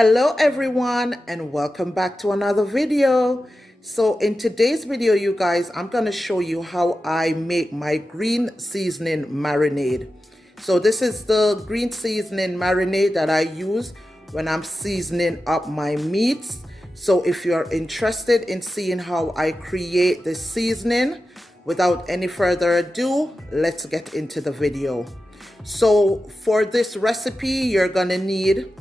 Hello everyone and welcome back to another video. So in today's video, you guys, I'm going to show you how I make my green seasoning marinade. So this is the green seasoning marinade that I use when I'm seasoning up my meats. So if you're interested in seeing how I create this seasoning, without any further ado, let's get into the video. So for this recipe, you're going to need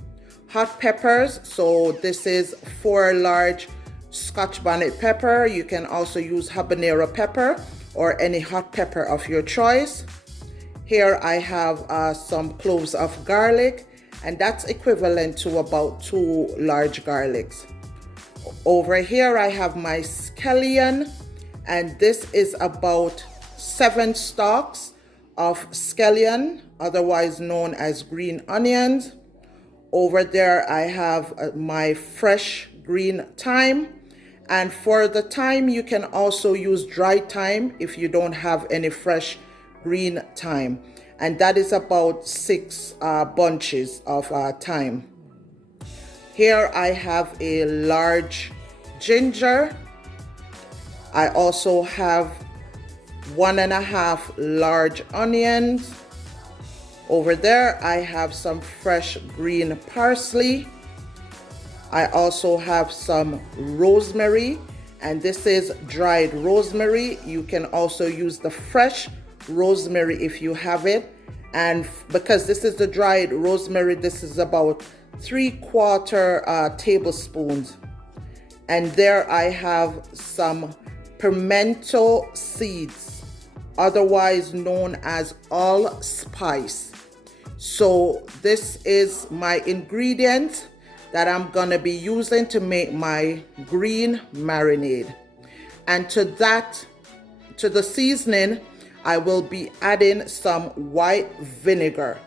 hot peppers. So this is 4 large Scotch bonnet pepper. You can also use habanero pepper or any hot pepper of your choice. Here I have some cloves of garlic, and that's equivalent to about 2 large garlics. Over here I have my scallion, and this is about 7 stalks of scallion, otherwise known as green onions. Over there I have my fresh green thyme, and for the thyme you can also use dried thyme if you don't have any fresh green thyme, and that is about 6 bunches of thyme. Here I have a large ginger. I also have 1.5 large onions. Over there I have some fresh green parsley. I also have some rosemary, and this is dried rosemary. You can also use the fresh rosemary if you have it, and because this is the dried rosemary, this is about 3/4 tablespoons. And there I have some pimento seeds, otherwise known as allspice. So this is my ingredient that I'm gonna be using to make my green marinade. And to the seasoning, I will be adding some white vinegar.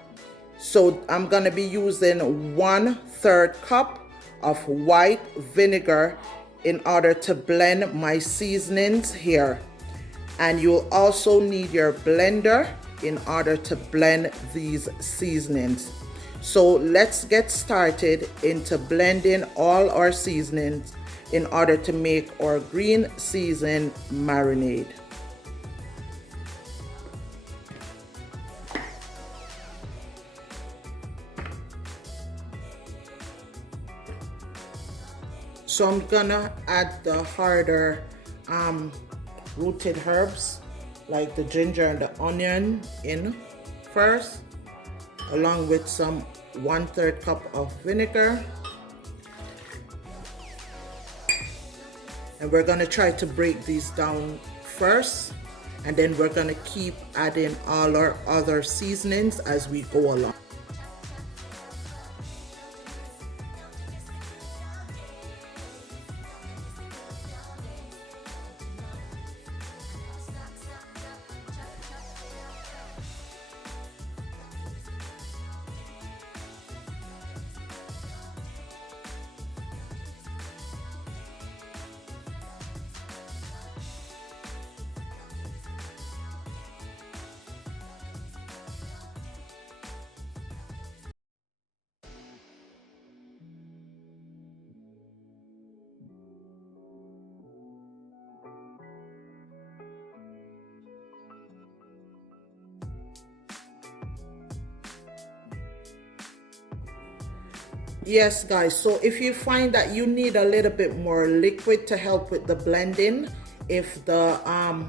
So I'm gonna be using 1/3 cup of white vinegar in order to blend my seasonings here. And you'll also need your blender in order to blend these seasonings. So let's get started into blending all our seasonings in order to make our green season marinade. So I'm gonna add the harder rooted herbs like the ginger and the onion in first, along with some 1/3 cup of vinegar. And we're gonna try to break these down first, and then we're gonna keep adding all our other seasonings as we go along. Yes guys, so if you find that you need a little bit more liquid to help with the blending, if the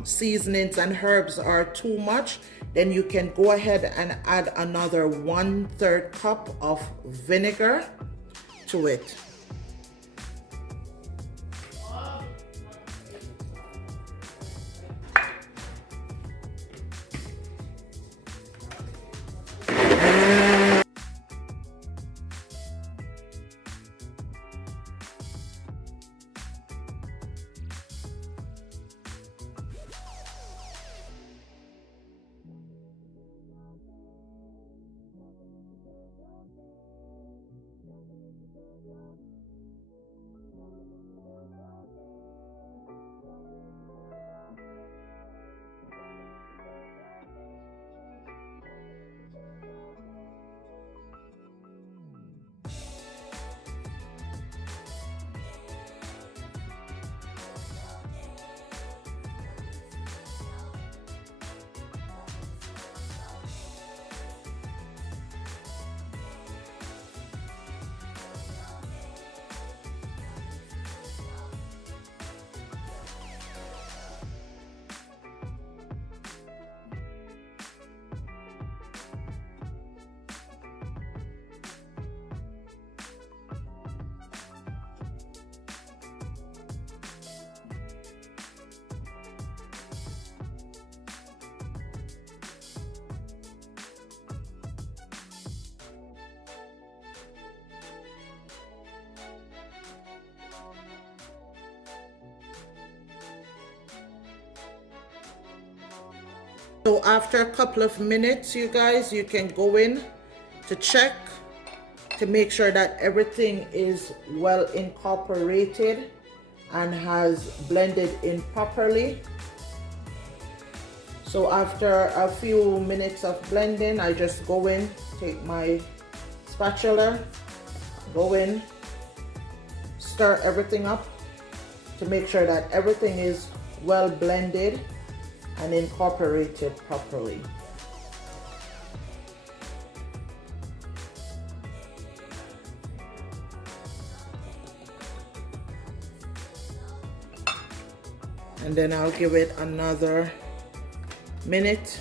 seasonings and herbs are too much, then you can go ahead and add another 1/3 cup of vinegar to it. So after a couple of minutes, you guys, you can go in to check to make sure that everything is well incorporated and has blended in properly. So after a few minutes of blending, I just go in, take my spatula, go in, stir everything up to make sure that everything is well blended and incorporated properly. And then I'll give it another minute.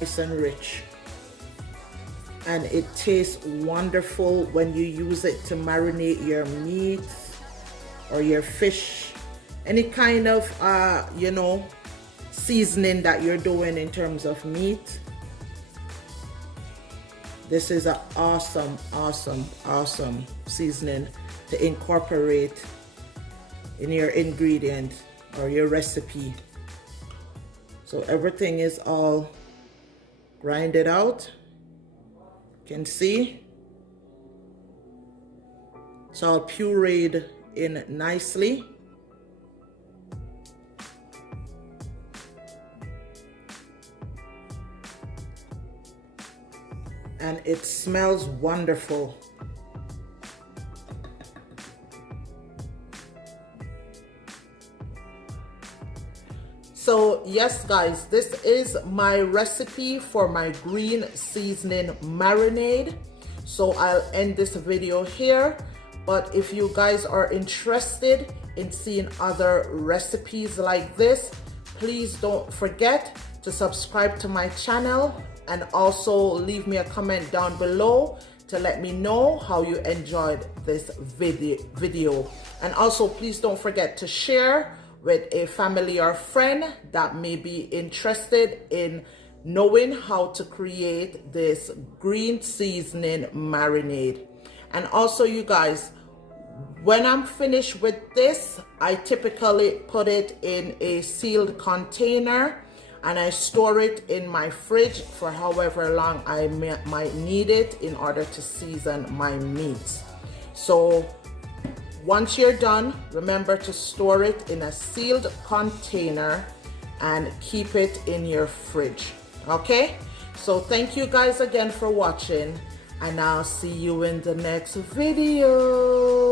Nice and rich, and it tastes wonderful when you use it to marinate your meat or your fish, any kind of you know, seasoning that you're doing in terms of meat. This is an awesome seasoning to incorporate in your ingredient or your recipe. So everything is all grinded out. You can see it's all pureed in nicely. And it smells wonderful. So yes guys, this is my recipe for my green seasoning marinade. So I'll end this video here, but if you guys are interested in seeing other recipes like this, please don't forget to subscribe to my channel and also leave me a comment down below to let me know how you enjoyed this video. And also please don't forget to share with a family or friend that may be interested in knowing how to create this green seasoning marinade. And also you guys, when I'm finished with this, I typically put it in a sealed container and I store it in my fridge for however long I might need it in order to season my meats. So once you're done, remember to store it in a sealed container and keep it in your fridge. Okay? So thank you guys again for watching, and I'll see you in the next video.